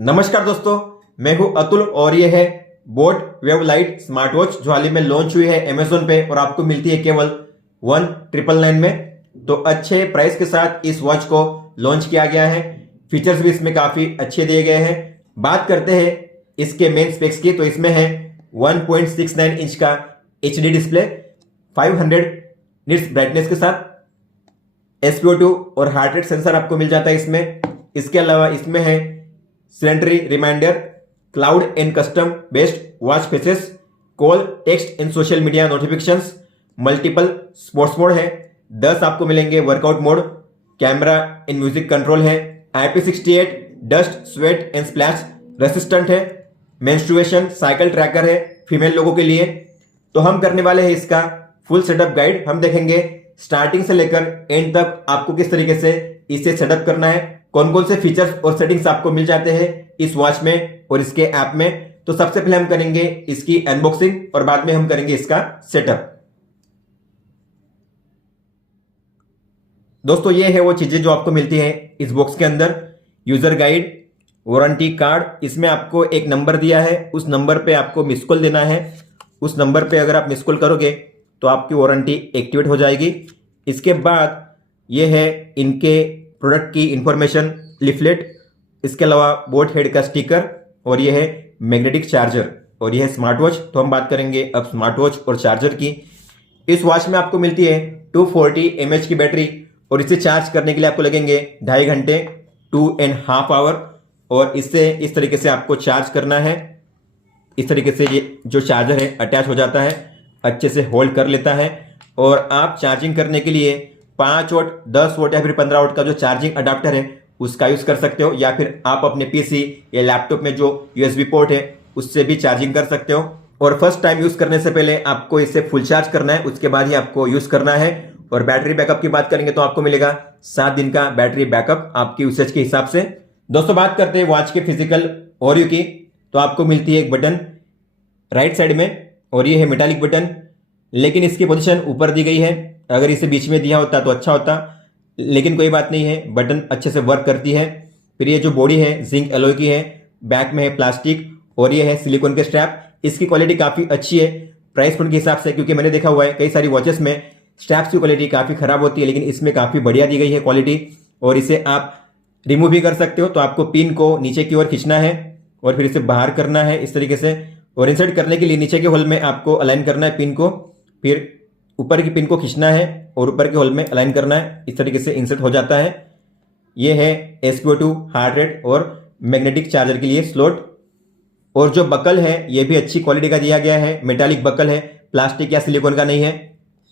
नमस्कार दोस्तों, मैं हूं अतुल और ये है boat wave light smart watch जो हाल ही में लॉन्च हुई है अमेजोन पे और आपको मिलती है केवल 1999 में। तो अच्छे प्राइस के साथ इस वॉच को लॉन्च किया गया है। फीचर्स भी इसमें काफी अच्छे दिए गए हैं। बात करते हैं इसके मेन स्पेक्स की, तो इसमें है 1.69 इंच का HD डिस्प्ले 500 निट्स ब्राइटनेस के साथ, SpO2 और हार्ट रेट सेंसर आपको मिल जाता है इसमें। इसके अलावा इसमें है calendar reminder, cloud and custom based watch faces, call, text and social media notifications, multiple sports mode है, 10 आपको मिलेंगे workout mode, camera and music control है, IP68 dust sweat and splash resistant है, मेंस्ट्रुएशन साइकिल ट्रैकर है female लोगों के लिए। तो हम करने वाले हैं इसका फुल सेटअप गाइड। हम देखेंगे स्टार्टिंग से लेकर एंड तक आपको किस तरीके से इसे सेटअप करना है, कौन कौन से फीचर्स और सेटिंग्स आपको मिल जाते हैं इस वॉच में और इसके ऐप में। तो सबसे पहले हम करेंगे इसकी अनबॉक्सिंग और बाद में हम करेंगे इसका सेटअप। दोस्तों ये है वो चीजें जो आपको मिलती है इस बॉक्स के अंदर। यूजर गाइड, वारंटी कार्ड, इसमें आपको एक नंबर दिया है, उस नंबर पे आपको मिस कॉल देना है। उस नंबर पे अगर आप मिस कॉल करोगे तो आपकी वारंटी एक्टिवेट हो जाएगी। इसके बाद ये है इनके प्रोडक्ट की इंफॉर्मेशन लिफलेट, इसके अलावा बोट हेड का स्टिकर और ये है मैग्नेटिक चार्जर और ये है स्मार्ट वॉच। तो हम बात करेंगे अब स्मार्ट वॉच और चार्जर की। इस वॉच में आपको मिलती है 240 mAh की बैटरी और इसे चार्ज करने के लिए आपको लगेंगे 2.5 घंटे, 2.5 आवर। और इससे इस तरीके से आपको चार्ज करना है। इस तरीके से ये जो चार्जर है अटैच हो जाता है, अच्छे से होल्ड कर लेता है। और आप चार्जिंग करने के लिए 5 वोट, 10 वोट या फिर 15 वोट का जो चार्जिंग अडाप्टर है उसका यूज कर सकते हो, या फिर आप अपने पीसी या लैपटॉप में जो USB पोर्ट है उससे भी चार्जिंग कर सकते हो। और फर्स्ट टाइम यूज करने से पहले आपको इसे फुल चार्ज करना है, उसके बाद ही आपको यूज करना है। और बैटरी बैकअप की बात करेंगे तो आपको मिलेगा 7 दिन का बैटरी बैकअप आपकी यूसेज के हिसाब से। दोस्तों बात करते हैं वॉच के फिजिकल ओवरव्यू की, तो आपको मिलती है एक बटन राइट साइड में और ये है मेटालिक बटन, लेकिन इसकी पोजीशन ऊपर दी गई है। अगर इसे बीच में दिया होता तो अच्छा होता, लेकिन कोई बात नहीं है, बटन अच्छे से वर्क करती है। फिर ये जो बॉडी है जिंक एलॉय की है, बैक में है प्लास्टिक और ये है सिलिकॉन के स्ट्रैप। इसकी क्वालिटी काफ़ी अच्छी है प्राइस पॉइंट के हिसाब से, क्योंकि मैंने देखा हुआ है कई सारी वॉचेस में स्ट्रैप्स की क्वालिटी काफ़ी खराब होती है, लेकिन इसमें काफ़ी बढ़िया दी गई है क्वालिटी। और इसे आप रिमूव भी कर सकते हो। तो आपको पिन को नीचे की ओर खींचना है और फिर इसे बाहर करना है इस तरीके से, और इंसर्ट करने के लिए नीचे के होल में आपको अलाइन करना है पिन को, फिर ऊपर की पिन को खींचना है और ऊपर के होल में अलाइन करना है। इस तरीके से इंसर्ट हो जाता है। ये है SpO2, हार्ट रेट और मैग्नेटिक चार्जर के लिए स्लॉट। और जो बकल है ये भी अच्छी क्वालिटी का दिया गया है, मेटालिक बकल है, प्लास्टिक या सिलिकॉन का नहीं है।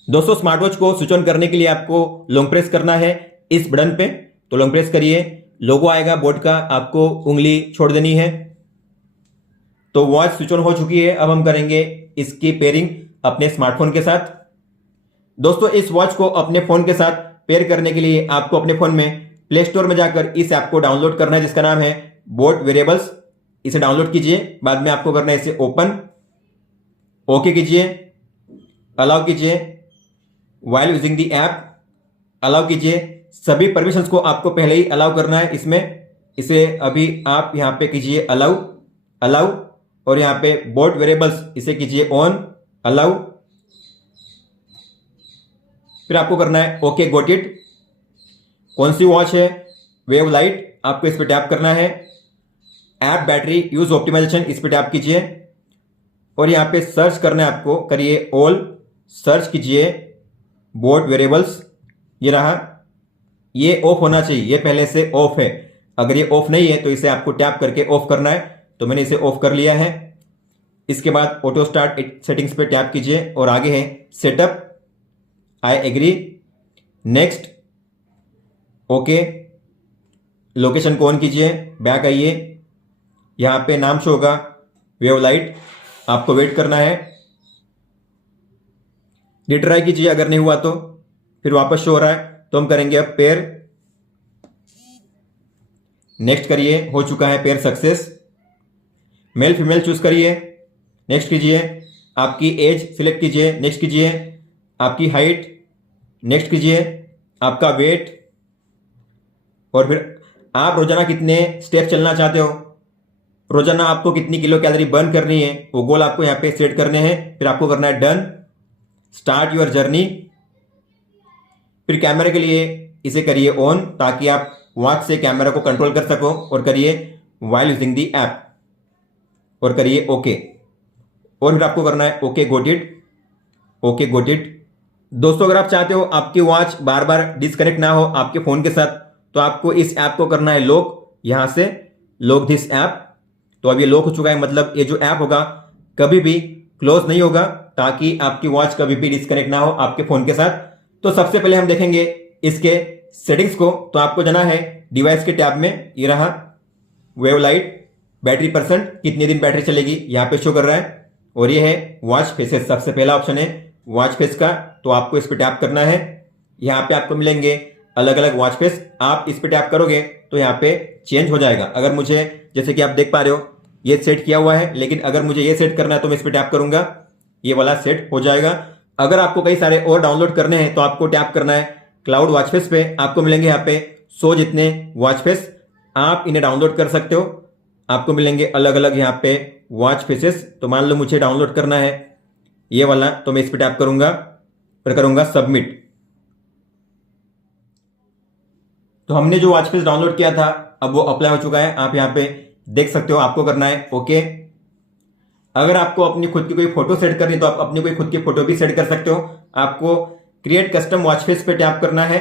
दोस्तों स्मार्ट वॉच को स्विच ऑन करने के लिए आपको लॉन्ग प्रेस करना है इस बटन पे। तो लॉन्ग प्रेस करिए, लोगो आएगा बोट का, आपको उंगली छोड़ देनी है। तो वॉच स्विच ऑन हो चुकी है। अब हम करेंगे इसकी पेयरिंग अपने स्मार्टफोन के साथ। दोस्तों इस वॉच को अपने फोन के साथ पेयर करने के लिए आपको अपने फोन में प्ले स्टोर में जाकर इस ऐप को डाउनलोड करना है, जिसका नाम है बोट वेरेबल्स। इसे डाउनलोड कीजिए, बाद में आपको करना है इसे ओपन, ओके कीजिए, अलाउ कीजिए, while using the app allow कीजिए। सभी परमिशंस को आपको पहले ही अलाउ करना है इसमें। इसे अभी आप यहां पे कीजिए अलाउ, अलाउ, और यहां पे बोट वेरेबल्स इसे कीजिए ऑन, अलाउ, फिर आपको करना है ओके गॉट इट। कौन सी वॉच है? वेव लाइट, आपको इस पर टैप करना है। ऐप बैटरी यूज ऑप्टिमाइजेशन, इस पर टैप कीजिए और यहां पे सर्च करना है आपको, करिए ऑल, सर्च कीजिए बोट वेरिएबल्स। ये रहा, ये ऑफ होना चाहिए, ये पहले से ऑफ है। अगर ये ऑफ नहीं है तो इसे आपको टैप करके ऑफ करना है। तो मैंने इसे ऑफ कर लिया है। इसके बाद ऑटो स्टार्ट सेटिंग्स पे टैप कीजिए और आगे है setup, I agree, next, okay, location को ऑन कीजिए, बैक आइए, यहां पे नाम शो होगा वेव लाइट, आपको वेट करना है। रिट्राई कीजिए अगर नहीं हुआ तो, फिर वापस शो हो रहा है तो हम करेंगे अब पेयर, नेक्स्ट करिए, हो चुका है pair success. Male female choose करिए, नेक्स्ट कीजिए, आपकी एज सिलेक्ट कीजिए, नेक्स्ट कीजिए, आपकी हाइट, नेक्स्ट कीजिए, आपका वेट, और फिर आप रोजाना कितने स्टेप चलना चाहते हो रोजाना आपको कितनी किलो कैलोरी बर्न करनी है वो गोल आपको यहाँ पे सेट करने हैं। फिर आपको करना है डन, स्टार्ट योर जर्नी। फिर कैमरे के लिए इसे करिए ऑन ताकि आप वॉच से कैमरा को कंट्रोल कर सको, और करिए वाइल यूजिंग दी ऐप, और करिए ओके। और फिर आपको करना है okay got it, okay got it. दोस्तों अगर आप चाहते हो आपकी वॉच बार बार डिस्कनेक्ट ना हो आपके फोन के साथ, तो आपको इस ऐप को करना है लॉक, यहां से लॉक दिस ऐप। तो अब ये लॉक हो चुका है, मतलब ये जो ऐप होगा कभी भी क्लोज नहीं होगा, ताकि आपकी वॉच कभी भी डिस्कनेक्ट ना हो आपके फोन के साथ। तो सबसे पहले हम देखेंगे इसके सेटिंग्स को। तो आपको जाना है डिवाइस के टैब में, ये रहा वेव लाइट, बैटरी परसेंट, कितने दिन बैटरी चलेगी यहाँ पे शो कर रहा है। और ये है वॉच फेसेस, सबसे पहला ऑप्शन है वॉच फेस का, तो आपको इस पर टैप करना है। यहाँ पे आपको मिलेंगे अलग अलग वॉच फेस, आप इस पर टैप करोगे तो यहाँ पे चेंज हो जाएगा। अगर मुझे, जैसे कि आप देख पा रहे हो ये सेट किया हुआ है, लेकिन अगर मुझे ये सेट करना है तो मैं इस पर टैप करूंगा, ये वाला सेट हो जाएगा। अगर आपको कई सारे और डाउनलोड करने हैं तो आपको टैप करना है क्लाउड वॉच फेस पे। आपको मिलेंगे यहाँ पे 100 जितने वॉच फेस, आप इन्हें डाउनलोड कर सकते हो। आपको मिलेंगे अलग अलग यहाँ पे वॉच फेसेस। तो मान लो मुझे डाउनलोड करना है ये वाला, तो मैं इस पर टैप करूंगा, फिर करूंगा सबमिट। तो हमने जो वॉच फेस डाउनलोड किया था अब वो अप्लाई हो चुका है, आप यहाँ पे देख सकते हो। आपको करना है ओके। अगर आपको अपनी खुद की कोई फोटो सेट करनी तो आप अपनी कोई खुद की फोटो भी सेट कर सकते हो। आपको क्रिएट कस्टम वॉच फेस पे टैप करना है।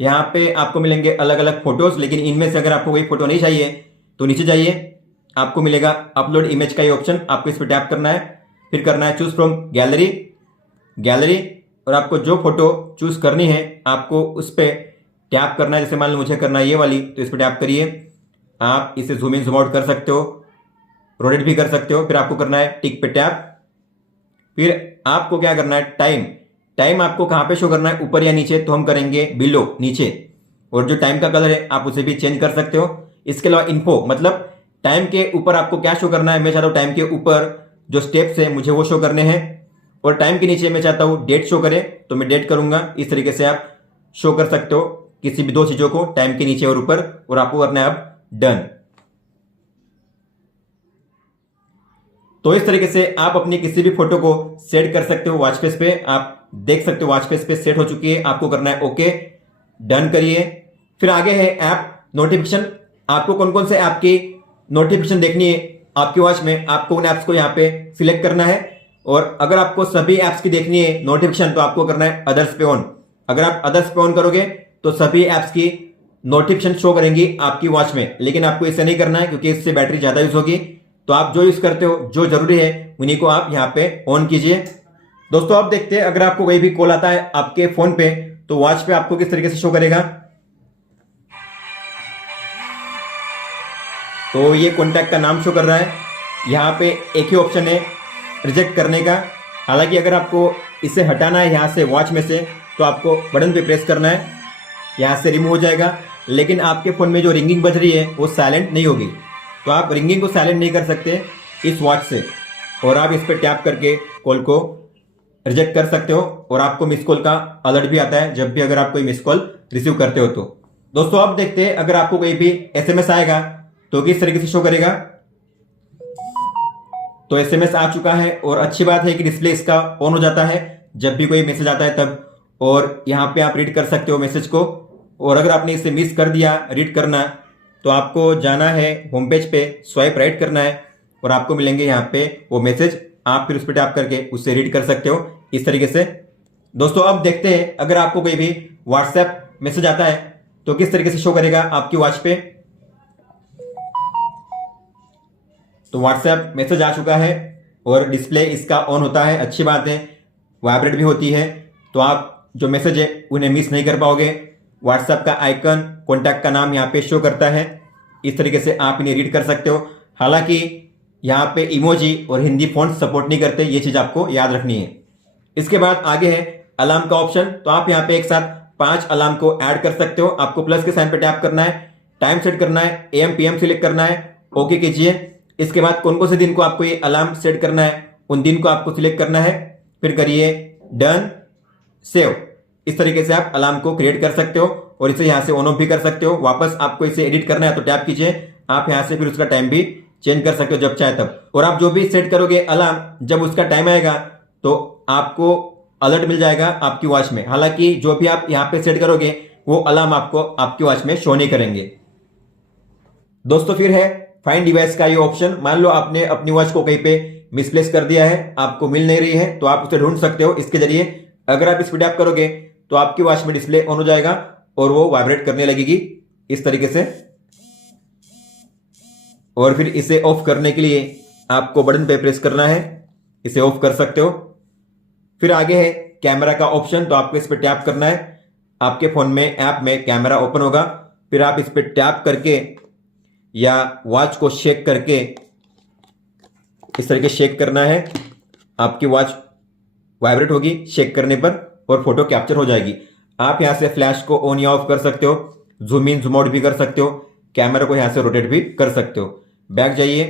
यहाँ पे आपको मिलेंगे अलग अलग फोटोज, लेकिन इनमें से अगर आपको कोई फोटो नहीं चाहिए तो नीचे जाइए, आपको मिलेगा अपलोड इमेज का ये ऑप्शन, आपको इस पर टैप करना है। फिर करना है चूज फ्रॉम गैलरी, गैलरी, और आपको जो फोटो चूज करनी है आपको उस पर टैप करना है। जैसे मान लो मुझे करना है ये वाली, तो इस पर टैप करिए। आप इसे जूम इन जूम आउट कर सकते हो, रोटेट भी कर सकते हो। फिर आपको करना है टिक पे टैप। फिर आपको क्या करना है टाइम, टाइम आपको कहाँ पे शो करना है, ऊपर या नीचे, तो हम करेंगे बिलो, नीचे। और जो टाइम का कलर है आप उसे भी चेंज कर सकते हो। इसके अलावा इन्फो, मतलब टाइम के ऊपर आपको क्या शो करना है। मैं चाहता हूँ टाइम के ऊपर जो स्टेप्स है मुझे वो शो करने हैं, और टाइम के नीचे मैं चाहता हूँ डेट शो करे, तो मैं डेट करूंगा। इस तरीके से आप शो कर सकते हो किसी भी दो चीजों को, टाइम के नीचे और ऊपर। और आपको करना है अब डन। तो इस तरीके से आप अपनी किसी भी फोटो को सेट कर सकते हो वॉच फेस पे। आप देख सकते हो वॉच फेस पे सेट हो चुकी है। आपको करना है ओके, डन करिए। फिर आगे है ऐप नोटिफिकेशन। आपको कौन कौन से ऐप की नोटिफिकेशन देखनी है आपकी वॉच में, आपको उन ऐप्स को यहाँ पे सिलेक्ट करना है। और अगर आपको सभी ऐप्स की देखनी है नोटिफिकेशन तो आपको करना है अदर्स पे ऑन। अगर आप अदर्स पे ऑन करोगे तो सभी ऐप्स की नोटिफिकेशन शो करेंगी आपकी वॉच में, लेकिन आपको इसे नहीं करना है क्योंकि इससे बैटरी ज्यादा यूज होगी। तो आप जो यूज करते हो, जो जरूरी है, उन्हीं को आप यहाँ पे ऑन कीजिए। दोस्तों आप देखते हैं अगर आपको कोई भी कॉल आता है आपके फोन पे तो वॉच पे आपको किस तरीके से शो करेगा। तो ये कॉन्टैक्ट का नाम शो कर रहा है। यहाँ पे एक ही ऑप्शन है रिजेक्ट करने का। हालांकि अगर आपको इसे हटाना है यहाँ से वॉच में से तो आपको बटन पे प्रेस करना है, यहाँ से रिमूव हो जाएगा। लेकिन आपके फोन में जो रिंगिंग बज रही है वो साइलेंट नहीं होगी, तो आप रिंगिंग को साइलेंट नहीं कर सकते इस वॉच से। और आप इस पर टैप करके कॉल को रिजेक्ट कर सकते हो, और आपको मिस कॉल का अलर्ट भी आता है जब भी अगर आप कोई मिस कॉल रिसीव करते हो। तो दोस्तों आप देखते हैं अगर आपको कोई भी एसएमएस आएगा तो किस तरीके से शो करेगा। तो एसएमएस आ चुका है, और अच्छी बात है कि डिस्प्ले इसका ऑन हो जाता है जब भी कोई मैसेज आता है तब। और यहाँ पे आप रीड कर सकते हो मैसेज को। और अगर आपने इसे मिस कर दिया रीड करना तो आपको जाना है होम पेज पे, स्वाइप राइट करना है, और आपको मिलेंगे यहाँ पे वो मैसेज। आप फिर उस पर टैप करके उससे रीड कर सकते हो इस तरीके से। दोस्तों अब देखते हैं अगर आपको कोई भी व्हाट्सएप मैसेज आता है तो किस तरीके से शो करेगा आपकी वॉच पे। तो व्हाट्सएप मैसेज आ चुका है और डिस्प्ले इसका ऑन होता है, अच्छी बात है, वाइब्रेट भी होती है। तो आप जो मैसेज है उन्हें मिस नहीं कर पाओगे। व्हाट्सएप का आइकन, कॉन्टैक्ट का नाम यहाँ पे शो करता है। इस तरीके से आप इन्हें रीड कर सकते हो। हालांकि यहाँ पे इमोजी और हिंदी फॉन्ट सपोर्ट नहीं करते, ये चीज आपको याद रखनी है। इसके बाद आगे है अलार्म का ऑप्शन। तो आप यहाँ पे एक साथ 5 अलार्म को ऐड कर सकते हो। आपको प्लस के साइन पे टैप करना है, टाइम सेट करना है, AM PM सिलेक्ट करना है, ओके कीजिए। इसके बाद कौन कौन से दिन को आपको ये अलार्म सेट करना है उन दिन को आपको सिलेक्ट करना है, फिर करिए डन, सेव। इस तरीके से आप अलार्म को क्रिएट कर सकते हो और इसे यहाँ से ऑन ऑफ भी कर सकते हो। वापस आपको इसे एडिट करना है तो टैप कीजिए, आप यहाँ से फिर उसका टाइम भी चेंज कर सकते हो जब चाहे तब। और आप जो भी सेट करोगे अलार्म, जब उसका टाइम आएगा तो आपको अलर्ट मिल जाएगा आपकी वॉच में। हालांकि जो भी आप यहाँ पे सेट करोगे वो अलार्म आपको आपकी वॉच में शो नहीं करेंगे। दोस्तों फिर है फाइंड डिवाइस का ये ऑप्शन। मान लो आपने अपनी वॉच को कहीं पे मिसप्लेस कर दिया है, आपको मिल नहीं रही है, तो आप उसे ढूंढ सकते हो इसके जरिए। अगर आप इस पर टैप करोगे तो आपकी वॉच में डिस्प्ले ऑन हो जाएगा और वो वाइब्रेट करने लगेगी इस तरीके से। और फिर इसे ऑफ करने के लिए आपको बटन पे प्रेस करना है, इसे ऑफ कर सकते हो। फिर आगे है कैमरा का ऑप्शन, तो आपको इस पर टैप करना है। आपके फोन में ऐप में कैमरा ओपन होगा, फिर आप इस पर टैप करके या वॉच को शेक करके इस तरीके शेक करना है। आपकी वॉच वाइब्रेट होगी शेक करने पर और फोटो कैप्चर हो जाएगी। आप यहां से फ्लैश को ऑन या ऑफ कर सकते हो, जूम इन जूम आउट भी कर सकते हो, कैमरा को यहां से रोटेट भी कर सकते हो। बैक जाइए,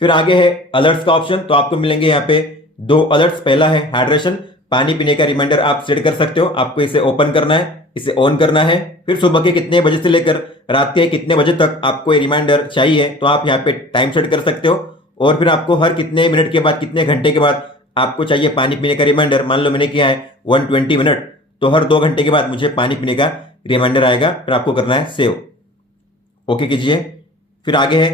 फिर आगे है अलर्ट्स का ऑप्शन, तो आपको मिलेंगे यहाँ पे 2 अलर्ट्स। पहला है हाइड्रेशन, पानी पीने का रिमाइंडर आप सेट कर सकते हो। आपको इसे ओपन करना है, इसे ऑन करना है। फिर सुबह के कितने बजे से लेकर रात के कितने बजे तक आपको ये रिमाइंडर चाहिए, तो आप यहाँ पे टाइम सेट कर सकते हो। और फिर आपको हर कितने मिनट के बाद, कितने घंटे के बाद आपको चाहिए पानी पीने का रिमाइंडर। मान लो मैंने किया है 120 मिनट, तो हर 2 घंटे के बाद मुझे पानी पीने का रिमाइंडर आएगा। फिर आपको करना है सेव, ओके कीजिए। फिर आगे है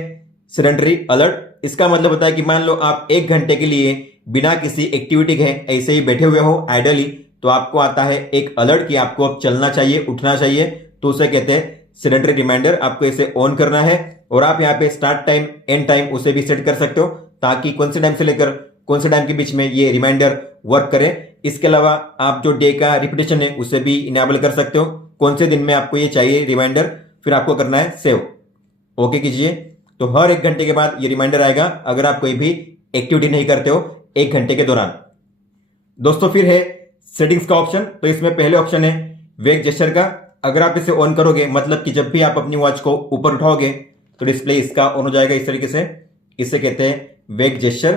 सेडेंटरी अलर्ट। इसका मतलब होता है कि मान लो आप 1 घंटे के लिए बिना किसी एक्टिविटी के ऐसे ही बैठे हुए हो आइडली, तो आपको आता है एक अलर्ट कि आपको अब चलना चाहिए, उठना चाहिए, तो उसे कहते हैं सेडेंटरी रिमाइंडर। आपको इसे ऑन करना है और आप यहाँ पे स्टार्ट टाइम एंड टाइम उसे भी सेट कर सकते हो, ताकि कौन से टाइम से लेकर कौन से टाइम के बीच में ये रिमाइंडर वर्क करे। इसके अलावा आप जो डे का रिपीटेशन है उसे भी इनेबल कर सकते हो, कौन से दिन में आपको ये चाहिए रिमाइंडर। फिर आपको करना है सेव, ओके कीजिए। तो हर 1 घंटे के बाद ये रिमाइंडर आएगा अगर आप कोई भी एक्टिविटी नहीं करते हो 1 घंटे के दौरान। दोस्तों फिर है सेटिंग्स का ऑप्शन, तो इसमें पहले ऑप्शन है वेक जेस्चर का। अगर आप इसे ऑन करोगे, मतलब कि जब भी आप अपनी वॉच को ऊपर उठाओगे तो डिस्प्ले इसका ऑन हो जाएगा इस तरीके से, इसे कहते हैं वेक जेस्चर।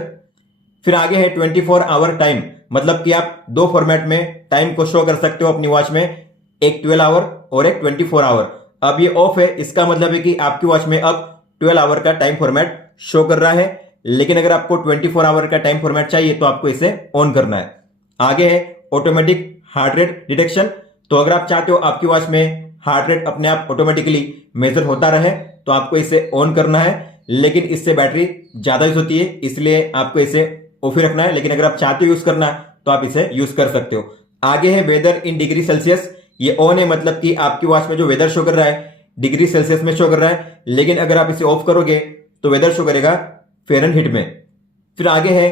फिर आगे है 24 आवर टाइम, मतलब कि आप 2 फॉर्मेट में टाइम को शो कर सकते हो अपनी वॉच में, एक 12 आवर और एक 24 आवर। अब ये ऑफ है, इसका मतलब है कि आपकी वॉच में अब 12 आवर का टाइम फॉर्मेट शो कर रहा है। लेकिन अगर आपको 24 आवर का टाइम फॉर्मेट चाहिए तो आपको इसे ऑन करना है। आगे है ऑटोमेटिक हार्ट रेट डिटेक्शन, तो अगर आप चाहते हो आपकी वॉच में हार्ट रेट अपने आप ऑटोमेटिकली मेजर होता रहे तो आपको इसे ऑन करना है। लेकिन इससे बैटरी ज्यादा यूज होती है, इसलिए आपको इसे ऑफ ही रखना है। लेकिन अगर आप चाहते हो यूज करना तो आप इसे यूज कर सकते हो। आगे है वेदर इन डिग्री सेल्सियस, ये ऑन है, मतलब कि आपकी वॉच में जो वेदर शो कर रहा है डिग्री सेल्सियस में शो कर रहा है। लेकिन अगर आप इसे ऑफ करोगे तो वेदर शो करेगा फ़ारेनहीट में। फिर आगे है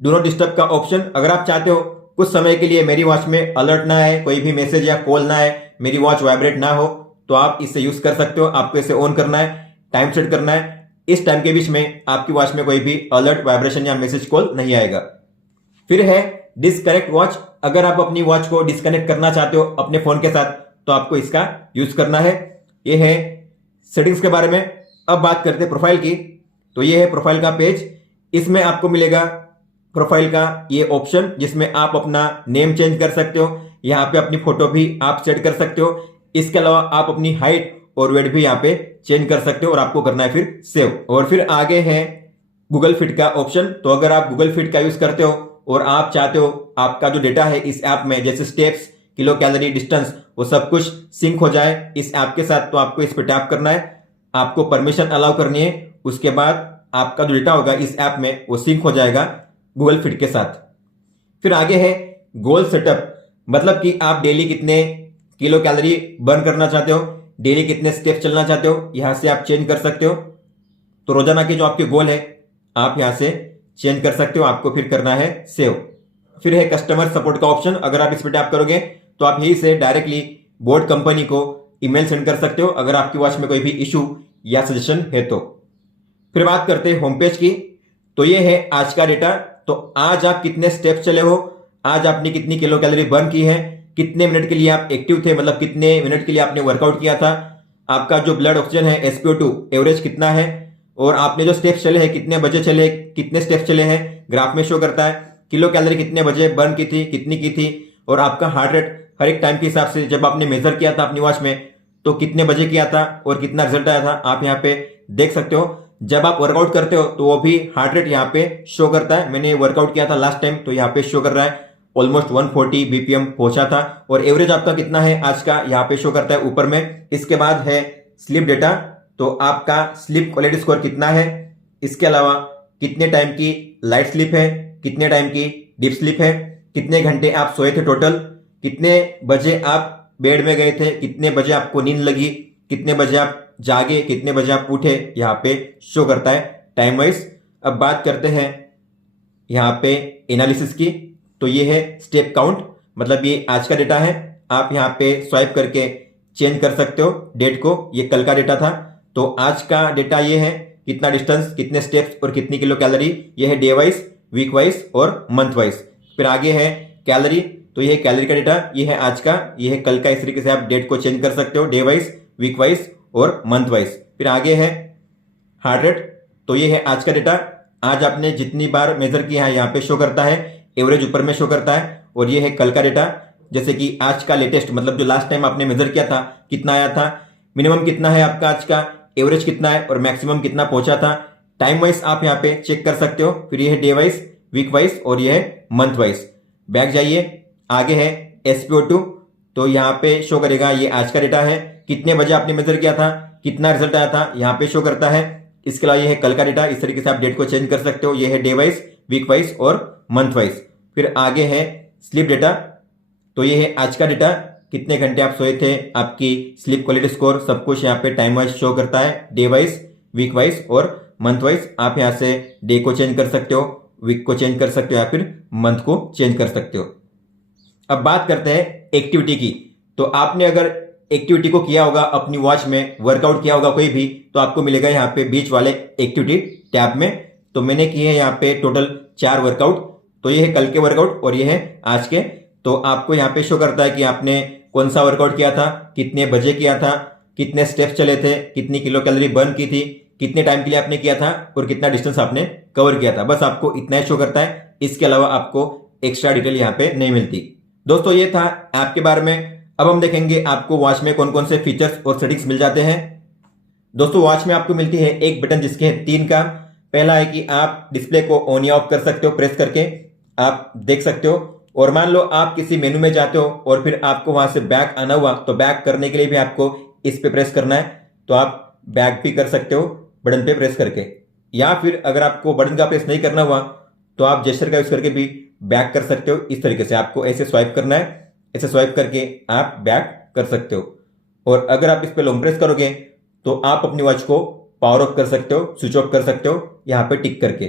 डू नॉट डिस्टर्ब का ऑप्शन, अगर आप चाहते हो कुछ समय के लिए मेरी वॉच में अलर्ट ना आए, कोई भी मैसेज या कॉल ना आए, मेरी वॉच वाइब्रेट ना हो, तो आप इसे यूज कर सकते हो। आपको इसे ऑन करना है, टाइम सेट करना है, इस टाइम के बीच में आपकी वॉच में कोई भी अलर्ट, वाइब्रेशन या मैसेज कॉल नहीं आएगा। फिर है डिस्कनेक्ट वॉच, अगर आप अपनी वॉच को डिस्कनेक्ट करना चाहते हो अपने फोन के साथ तो आपको इसका यूज करना है। ये है सेटिंग्स के बारे में। अब बात करते हैं प्रोफाइल की, तो ये है प्रोफाइल का पेज। इसमें आपको मिलेगा प्रोफाइल का ये ऑप्शन, जिसमें आप अपना नेम चेंज कर सकते हो, यहाँ पे अपनी फोटो भी आप सेट कर सकते हो। इसके अलावा आप अपनी हाइट और वेट भी यहाँ पे चेंज कर सकते हो और आपको करना है फिर सेव। और फिर आगे है गूगल फिट का ऑप्शन, तो अगर आप गूगल फिट का यूज करते हो और आप चाहते हो आपका जो डेटा है इस ऐप में, जैसे स्टेप्स, किलो कैलोरी, डिस्टेंस, वो सब कुछ सिंक हो जाए इस ऐप के साथ, तो आपको इस पर टैप करना है, आपको परमिशन अलाउ करनी है। उसके बाद आपका जो डेटा होगा इस ऐप में वो सिंक हो जाएगा गूगल फिट के साथ। फिर आगे है गोल सेटअप, मतलब कि आप डेली कितने किलो कैलोरी बर्न करना चाहते हो, डेली कितने स्टेप्स चलना चाहते हो, यहां से आप चेंज कर सकते हो। तो रोजाना के जो आपके गोल है आप यहां से चेंज कर सकते हो, आपको फिर करना है सेव। फिर है कस्टमर सपोर्ट का ऑप्शन, अगर आप इस पर टैप करोगे तो आप यहीं से डायरेक्टली बोर्ड कंपनी को ईमेल सेंड कर सकते हो अगर आपकी वॉच में कोई भी इशू या सजेशन है तो। फिर बात करते हैं होम पेज की, तो ये है आज का डेटा। तो आज आप कितने स्टेप्स चले हो, आज आपने कितनी किलो कैलोरी बर्न की है, कितने मिनट के लिए आप एक्टिव थे, मतलब कितने मिनट के लिए आपने वर्कआउट किया था, आपका जो ब्लड ऑक्सीजन है SpO2 एवरेज कितना है, और आपने जो स्टेप्स चले हैं कितने बजे चले, कितने स्टेप्स चले हैं ग्राफ में शो करता है, किलो कैलोरी कितने बजे बर्न की थी, कितनी की थी, और आपका हार्ट रेट हर एक टाइम के हिसाब से जब आपने मेजर किया था अपनी वॉच में तो कितने बजे किया था और कितना रिजल्ट आया था, आप यहाँ पे देख सकते हो। जब आप वर्कआउट करते हो तो वो भी हार्ट रेट यहाँ पे शो करता है। मैंने वर्कआउट किया था लास्ट टाइम, तो यहाँ पे शो कर रहा है ऑलमोस्ट 140 बीपीएम पहुंचा था। और एवरेज आपका कितना है आज का यहाँ पे शो करता है ऊपर में। इसके बाद है स्लीप डेटा, तो आपका स्लीप क्वालिटी स्कोर कितना है, इसके अलावा कितने टाइम की लाइट स्लीप है, कितने टाइम की डीप स्लीप है, कितने घंटे आप सोए थे टोटल, कितने बजे आप बेड में गए थे, कितने बजे आपको नींद लगी, कितने बजे आप जागे, कितने बजे आप उठे, यहाँ पे शो करता है टाइम वाइज। अब बात करते हैं यहाँ पे एनालिसिस की, तो ये है स्टेप काउंट, मतलब ये आज का डेटा है। आप यहाँ पे स्वाइप करके चेंज कर सकते हो डेट को, ये कल का डेटा था। तो आज का डेटा ये है, कितना डिस्टेंस, कितने स्टेप्स और कितनी किलो कैलोरी, ये है डे वाइज, वीक वाइज और मंथ वाइज। फिर आगे है कैलोरी, तो ये है कैलोरी का डेटा, ये है आज का, ये है कल का। इस तरीके से आप डेट को चेंज कर सकते हो डे वाइज, वीक वाइज और मंथ वाइज। फिर आगे है हार्ट रेट, तो ये है आज का डेटा, आज आपने जितनी बार मेजर किया है यहाँ पे शो करता है, एवरेज ऊपर में शो करता है। और ये है कल का डेटा, जैसे कि आज का लेटेस्ट, मतलब जो लास्ट टाइम आपने मेजर किया था कितना आया था, मिनिमम कितना है आपका आज का, एवरेज कितना है और मैक्सिमम कितना पहुंचा था। टाइम वाइज आप यहाँ पे चेक कर सकते हो। फिर ये है डे वाइज, वीक वाइज और ये है मंथ वाइज। बैक जाइए, आगे है SpO2, तो यहाँ पे शो करेगा, ये आज का डेटा है, कितने बजे आपने मेजर किया था, कितना रिजल्ट आया था, यहाँ पे शो करता है। इसके अलावा ये है कल का डेटा, इस तरीके से आप डेट को चेंज कर सकते हो। ये है डे वाइज, वीक वाइज और मंथ वाइज। फिर आगे है स्लीप डेटा, तो ये है आज का डेटा, कितने घंटे आप सोए थे, आपकी स्लीप क्वालिटी स्कोर, सब कुछ यहाँ पे टाइम वाइज शो करता है, डे वाइज, वीक वाइज और मंथ वाइज। आप यहाँ से डे को चेंज कर सकते हो, वीक को चेंज कर सकते हो या फिर मंथ को चेंज कर सकते हो। अब बात करते हैं एक्टिविटी की, तो आपने अगर एक्टिविटी को किया होगा अपनी वॉच में, वर्कआउट किया होगा कोई भी, तो आपको मिलेगा यहाँ पे बीच वाले एक्टिविटी टैब में। तो मैंने किए हैं यहाँ पे टोटल 4 वर्कआउट, तो ये है कल के वर्कआउट और ये है आज के। तो आपको यहाँ पे शो करता है कि आपने कौन सा वर्कआउट किया था, कितने बजे किया था, कितने स्टेप्स चले थे, कितनी किलो कैलोरी बर्न की थी, कितने टाइम के लिए आपने किया था और कितना डिस्टेंस आपने कवर किया था। बस आपको इतना ही शो करता है, इसके अलावा आपको एक्स्ट्रा डिटेल यहाँ पे नहीं मिलती। दोस्तों ये था ऐप के बारे में। अब हम देखेंगे आपको वॉच में कौन कौन से फीचर्स और सेटिंग्स मिल जाते हैं। दोस्तों वॉच में आपको मिलती है एक बटन जिसके हैं 3 काम। पहला है कि आप डिस्प्ले को ऑन या ऑफ कर सकते हो, प्रेस करके आप देख सकते हो। और मान लो आप किसी मेनू में जाते हो और फिर आपको वहां से बैक आना हुआ, तो बैक करने के लिए भी आपको इस पे प्रेस करना है, तो आप बैक भी कर सकते हो बटन पे प्रेस करके। या फिर अगर आपको बटन का प्रेस नहीं करना हुआ तो आप जेस्चर का यूज करके भी बैक कर सकते हो। इस तरीके से आपको ऐसे स्वाइप करना है, ऐसे स्वाइप करके आप बैक कर सकते हो। और अगर आप इस पे लॉन्ग प्रेस करोगे तो आप अपनी वॉच को पावर ऑफ कर सकते हो, स्विच ऑफ कर सकते हो यहां पे टिक करके।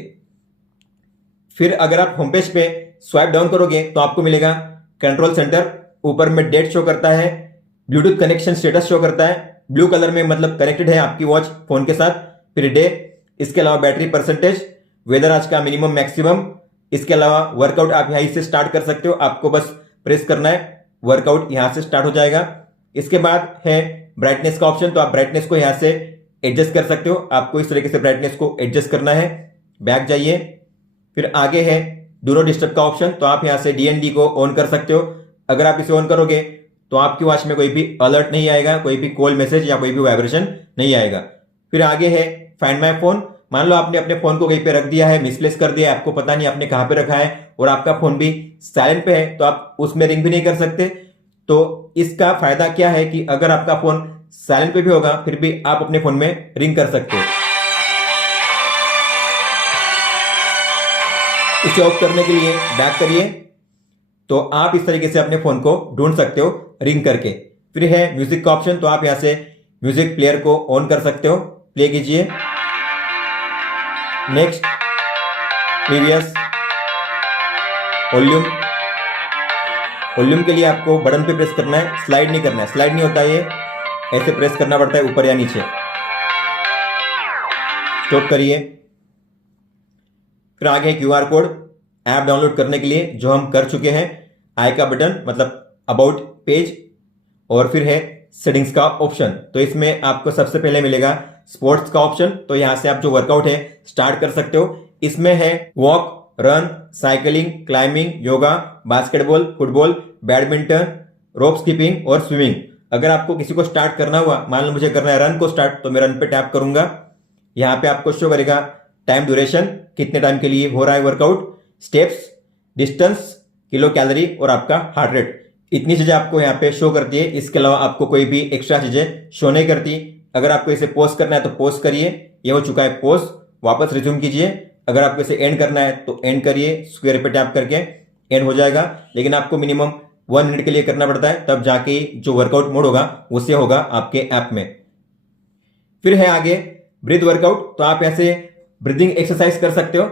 फिर अगर आप होम पेज पे स्वाइप डाउन करोगे तो आपको मिलेगा कंट्रोल सेंटर, ऊपर में डेट शो करता है, ब्लूटूथ कनेक्शन स्टेटस शो करता है, ब्लू कलर में मतलब कनेक्टेड है आपकी वॉच फोन के साथ। फिर डे, इसके अलावा बैटरी परसेंटेज, वेदर आज का मिनिमम मैक्सिमम, इसके अलावा वर्कआउट आप यहीं से स्टार्ट कर सकते हो, आपको बस प्रेस करना है, वर्कआउट यहां से स्टार्ट हो जाएगा। इसके बाद है ब्राइटनेस का ऑप्शन, तो आप ब्राइटनेस को यहां से एडजस्ट कर सकते हो, आपको इस तरीके से ब्राइटनेस को एडजस्ट करना है। बैक जाइए, फिर आगे है डू नॉट डिस्टर्ब का ऑप्शन, तो आप यहां से DND को ऑन कर सकते हो। अगर आप इसे ऑन करोगे तो आपकी वॉच में कोई भी अलर्ट नहीं आएगा, कोई भी कॉल मैसेज या कोई भी वाइब्रेशन नहीं आएगा। फिर आगे है फाइंड माय फोन, मान लो आपने अपने फोन को कहीं पे रख दिया है, मिसप्लेस कर दिया है, आपको पता नहीं आपने कहां पे रखा है और आपका फोन भी साइलेंट पे है, तो आप उसमें रिंग भी नहीं कर सकते। तो इसका फायदा क्या है कि अगर आपका फोन साइलेंट पे भी होगा फिर भी आप अपने फोन में रिंग कर सकते हो। इसे ऑफ करने के लिए बैक करिए, तो आप इस तरीके से अपने फोन को ढूंढ सकते हो रिंग करके। फिर है म्यूजिक का ऑप्शन, तो आप यहां से म्यूजिक प्लेयर को ऑन कर सकते हो, प्ले कीजिए। Next, previous, volume. वॉल्यूम के लिए आपको बटन पे प्रेस करना है, स्लाइड नहीं करना है, स्लाइड नहीं होता, ये ऐसे प्रेस करना पड़ता है ऊपर या नीचे। स्टॉप करिए। फिर आगे QR कोड, ऐप डाउनलोड करने के लिए जो हम कर चुके हैं, आई का बटन मतलब अबाउट पेज, और फिर है सेटिंग्स का ऑप्शन। तो इसमें आपको सबसे पहले मिलेगा स्पोर्ट्स का ऑप्शन, तो यहां से आप जो वर्कआउट है स्टार्ट कर सकते हो। इसमें है walk, run, cycling, climbing, yoga, basketball, football, badminton, rope skipping और स्विमिंग। अगर आपको किसी को स्टार्ट करना हुआ, मान लो मुझे करना है रन को स्टार्ट, तो मैं रन पे टैप करूंगा, यहाँ पे आपको शो करेगा टाइम ड्यूरेशन, कितने टाइम के लिए हो रहा है workout, steps, distance, kilo calorie और आपका हार्ट रेट। इतनी चीजें आपको यहाँ पे शो करती है। इसके अलावा आपको कोई भी एक्स्ट्रा चीजें शो नहीं करती। अगर आपको इसे पोस्ट करना है तो पोस्ट करिए, ये हो चुका है पोस्ट, वापस रिज्यूम कीजिए। अगर आपको इसे एंड करना है तो एंड करिए, स्क्वायर पे टैप करके एंड हो जाएगा। लेकिन आपको मिनिमम 1 मिनट के लिए करना पड़ता है, तब जाके जो वर्कआउट मोड होगा उससे होगा आपके ऐप में। फिर है आगे ब्रीथ वर्कआउट। तो आप ऐसे ब्रीदिंग एक्सरसाइज कर सकते हो।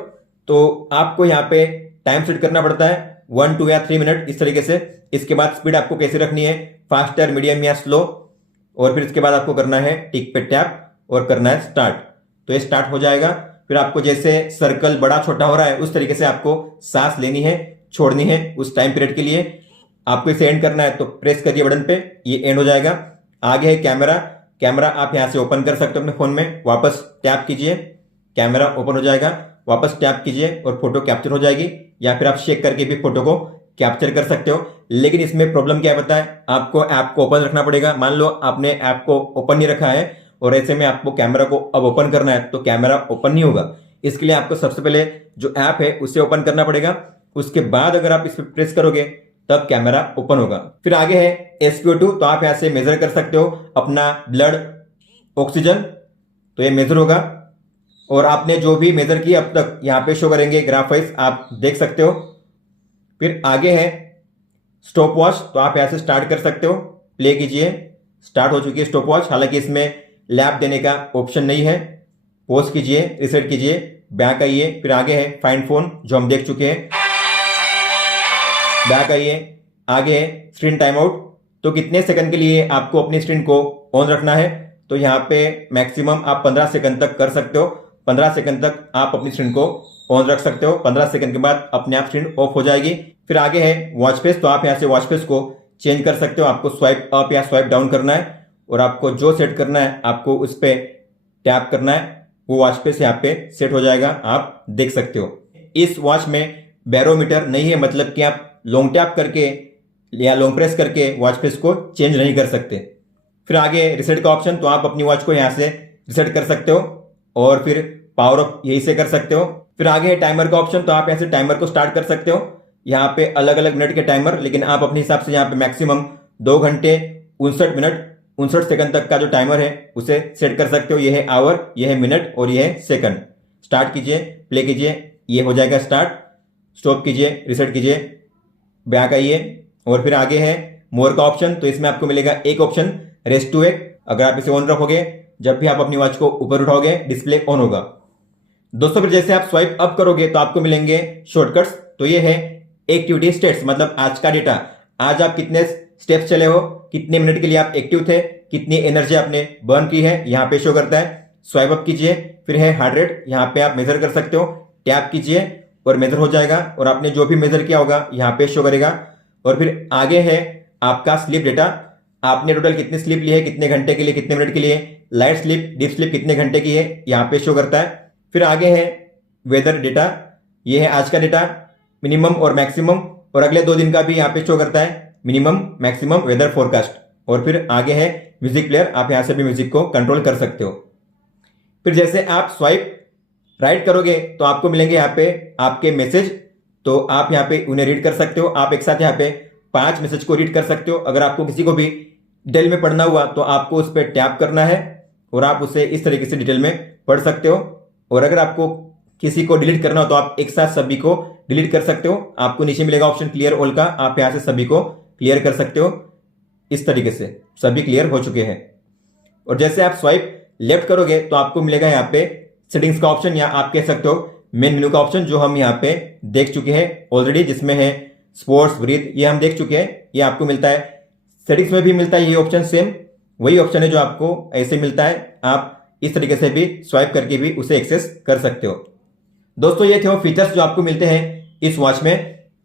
तो आपको यहाँ पे टाइम सेट करना पड़ता है 1, 2 या 3 मिनट इस तरीके से। इसके बाद स्पीड आपको कैसे रखनी है, फास्टर, मीडियम या स्लो। और फिर इसके बाद आपको करना है टिक पे टैप और करना है स्टार्ट। तो ये स्टार्ट हो जाएगा। फिर आपको जैसे सर्कल बड़ा छोटा हो रहा है उस तरीके से आपको सांस लेनी है, छोड़नी है उस टाइम पीरियड के लिए। आपको इसे एंड करना है तो प्रेस करिए बटन पे, ये एंड हो जाएगा। आगे है कैमरा। कैमरा आप यहां से ओपन कर सकते हो अपने फोन में, वापस टैप कीजिए, कैमरा ओपन हो जाएगा। वापस टैप कीजिए और फोटो कैप्चर हो जाएगी। या फिर आप शेक करके भी फोटो को कैप्चर कर सकते हो। लेकिन इसमें प्रॉब्लम क्या पता है, आपको ऐप को ओपन रखना पड़ेगा। मान लो आपने ऐप को ओपन नहीं रखा है और ऐसे में आपको कैमरा को अब ओपन करना है तो कैमरा ओपन नहीं होगा। इसके लिए आपको सबसे पहले जो ऐप है उसे ओपन करना पड़ेगा। उसके बाद अगर आप इस पर प्रेस करोगे तब कैमरा ओपन होगा। फिर आगे है SpO2। तो आप यहां से मेजर कर सकते हो अपना ब्लड ऑक्सीजन, तो ये मेजर होगा। और आपने जो भी मेजर किया अब तक यहाँ पे शो करेंगे ग्राफ वाइज, आप देख सकते हो। फिर आगे है स्टॉप वॉच। तो आप यहां से स्टार्ट कर सकते हो, प्ले कीजिए, स्टार्ट हो चुकी है स्टॉप वॉच। हालांकि इसमें लैप देने का ऑप्शन नहीं है। पॉज कीजिए, रिसेट कीजिए, बैक आइए। फिर आगे है फाइंड फोन जो हम देख चुके हैं, बैक आइए। आगे है स्क्रीन टाइम आउट। तो कितने सेकंड के लिए आपको अपनी स्क्रीन को ऑन रखना है, तो यहाँ पे मैक्सिमम आप 15 सेकंड तक कर सकते हो। 15 सेकंड तक आप अपनी स्क्रीन को ऑन रख सकते हो। 15 सेकंड के बाद अपने आप स्क्रीन ऑफ हो जाएगी। फिर आगे है वॉच फेस। तो आप यहाँ से वॉच फेस को चेंज कर सकते हो। आपको स्वाइप अप या स्वाइप डाउन करना है और आपको जो सेट करना है आपको उस पर टैप करना है, वो वॉच फेस यहाँ पे सेट हो जाएगा, आप देख सकते हो। इस वॉच में बैरोमीटर नहीं है, मतलब कि आप लॉन्ग टैप करके या लॉन्ग प्रेस करके वॉच फेस को चेंज नहीं कर सकते। फिर आगे रिसेट का ऑप्शन। तो आप अपनी वॉच को यहाँ से रिसेट कर सकते हो और फिर पावर ऑफ यही से कर सकते हो। फिर आगे है टाइमर का ऑप्शन। तो आप यहाँ से टाइमर को स्टार्ट कर सकते हो। यहाँ पे अलग अलग मिनट के टाइमर, लेकिन आप अपने हिसाब से यहाँ पे मैक्सिमम 2 घंटे 59 मिनट 59 सेकंड तक का जो टाइमर है उसे सेट कर सकते हो। ये है आवर, ये है मिनट और ये है सेकंड। स्टार्ट कीजिए, प्ले कीजिए, ये हो जाएगा स्टार्ट। स्टॉप कीजिए, रिसेट कीजिए, बैक आइए। और फिर आगे है मोर का ऑप्शन। तो इसमें आपको मिलेगा एक ऑप्शन रेस्ट टू वेक। अगर आप इसे ऑन रखोगे, जब भी आप अपनी वॉच को ऊपर उठाओगे डिस्प्ले ऑन होगा। दोस्तों फिर जैसे आप स्वाइप अप करोगे तो आपको मिलेंगे शॉर्टकट्स। तो ये है एक्टिविटी स्टेट्स, मतलब आज का डेटा। आज आप कितने स्टेप्स चले हो, कितने मिनट के लिए आप एक्टिव थे, कितनी एनर्जी आपने बर्न की है, यहाँ पे शो करता है। स्वाइप अप कीजिए। फिर है हार्ट रेट। यहाँ पे आप मेजर कर सकते हो, टैप कीजिए और मेजर हो जाएगा और आपने जो भी मेजर किया होगा यहाँ पे शो करेगा। और फिर आगे है आपका स्लीप डेटा। आपने टोटल कितनी स्लीप ली है, कितने घंटे के लिए, कितने मिनट के लिए, लाइट स्लीप, डीप स्लीप कितने घंटे की है, यहाँ पे शो करता है। फिर आगे है वेदर डेटा। ये है आज का डेटा, मिनिमम और मैक्सिमम, और अगले 2 दिन का भी यहाँ पे शो करता है, मिनिमम मैक्सिमम वेदर फोरकास्ट। और फिर आगे है म्यूजिक प्लेयर। आप यहाँ से भी म्यूजिक को कंट्रोल कर सकते हो। फिर जैसे आप स्वाइप राइट करोगे तो आपको मिलेंगे यहाँ पे आपके मैसेज। तो आप यहाँ पे उन्हें रीड कर सकते हो। आप एक साथ यहाँ पे 5 मैसेज को रीड कर सकते हो। अगर आपको किसी को भी डिटेल में पढ़ना हुआ तो आपको उस पर टैप करना है और आप उसे इस तरीके से डिटेल में पढ़ सकते हो। और अगर आपको किसी को डिलीट करना हो तो आप एक साथ सभी को डिलीट कर सकते हो। आपको नीचे मिलेगा ऑप्शन क्लियर ऑल का, आप यहाँ से सभी को क्लियर कर सकते हो। इस तरीके से सभी क्लियर हो चुके हैं। और जैसे आप स्वाइप लेफ्ट करोगे तो आपको मिलेगा यहाँ पे सेटिंग्स का ऑप्शन, या आप कह सकते हो मेन मेनू का ऑप्शन, जो हम यहाँ पे देख चुके हैं ऑलरेडी, जिसमें है स्पोर्ट्स, ब्रीथ, ये हम देख चुके हैं। ये आपको मिलता है सेटिंग्स में भी मिलता है ये ऑप्शन, सेम वही ऑप्शन है जो आपको ऐसे मिलता है। आप इस तरीके से भी स्वाइप करके भी उसे एक्सेस कर सकते हो। दोस्तों ये थे वो फीचर्स जो आपको मिलते हैं इस वॉच में।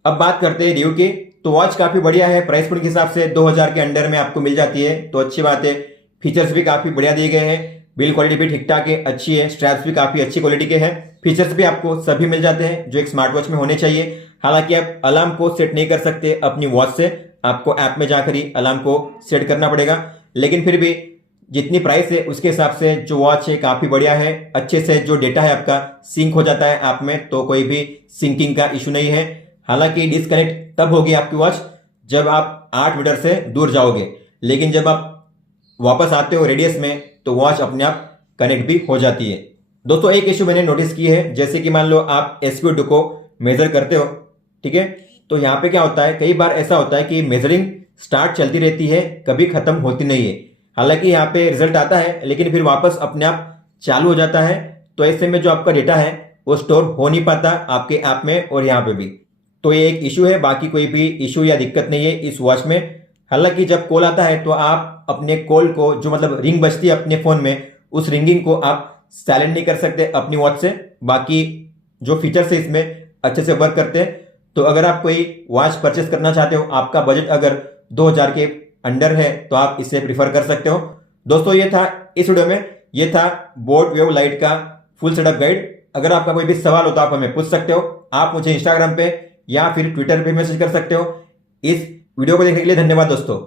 अब बात करते हैं रिव्यू की। तो वॉच काफी बढ़िया है, प्राइस पॉइंट के हिसाब से 2000 के अंडर में आपको मिल जाती है, तो अच्छी बात है। फीचर्स भी काफी बढ़िया दिए गए हैं, बिल्ड क्वालिटी भी ठीक ठाक है, अच्छी है, स्ट्रैप्स भी काफी अच्छी क्वालिटी के हैं। फीचर्स भी आपको सभी मिल जाते हैं जो एक स्मार्ट वॉच में होने चाहिए। हालांकि आप अलार्म को सेट नहीं कर सकते अपनी वॉच से, आपको ऐप में जाकर ही अलार्म को सेट करना पड़ेगा। लेकिन फिर भी जितनी प्राइस है उसके हिसाब से जो वॉच है काफ़ी बढ़िया है। अच्छे से जो डेटा है आपका सिंक हो जाता है ऐप में, तो कोई भी सिंकिंग का इशू नहीं है। हालांकि डिस्कनेक्ट तब होगी आपकी वॉच जब आप 8 मीटर से दूर जाओगे, लेकिन जब आप वापस आते हो रेडियस में तो वॉच अपने आप कनेक्ट भी हो जाती है। दोस्तों एक इशू मैंने नोटिस की है, जैसे कि मान लो आप SpO2 को मेजर करते हो, ठीक है, तो यहाँ पे क्या होता है, कई बार ऐसा होता है कि मेजरिंग स्टार्ट चलती रहती है, कभी खत्म होती नहीं है। हालांकि यहाँ पे रिजल्ट आता है लेकिन फिर वापस अपने आप चालू हो जाता है, तो ऐसे में जो आपका डेटा है वो स्टोर हो नहीं पाता आपके ऐप में और यहाँ पे भी। तो ये एक इशू है, बाकी कोई भी इशू या दिक्कत नहीं है इस वॉच में। हालांकि जब कॉल आता है तो आप अपने कॉल को, जो मतलब रिंग बजती है अपने फोन में, उस रिंगिंग को आप साइलेंट नहीं कर सकते अपनी वॉच से। बाकी जो फीचर्स है इसमें अच्छे से वर्क करते हैं। तो अगर आप कोई वॉच परचेस करना चाहते हो, आपका बजट अगर 2000 के अंडर है, तो आप इसे प्रीफर कर सकते हो। दोस्तों ये था इस वीडियो में, ये था बोट वेव लाइट का फुल सेटअप गाइड। अगर आपका कोई भी सवाल हो तो आप हमें पूछ सकते हो। आप मुझे इंस्टाग्राम पे या फिर ट्विटर पे मैसेज कर सकते हो। इस वीडियो को देखने के लिए धन्यवाद दोस्तों।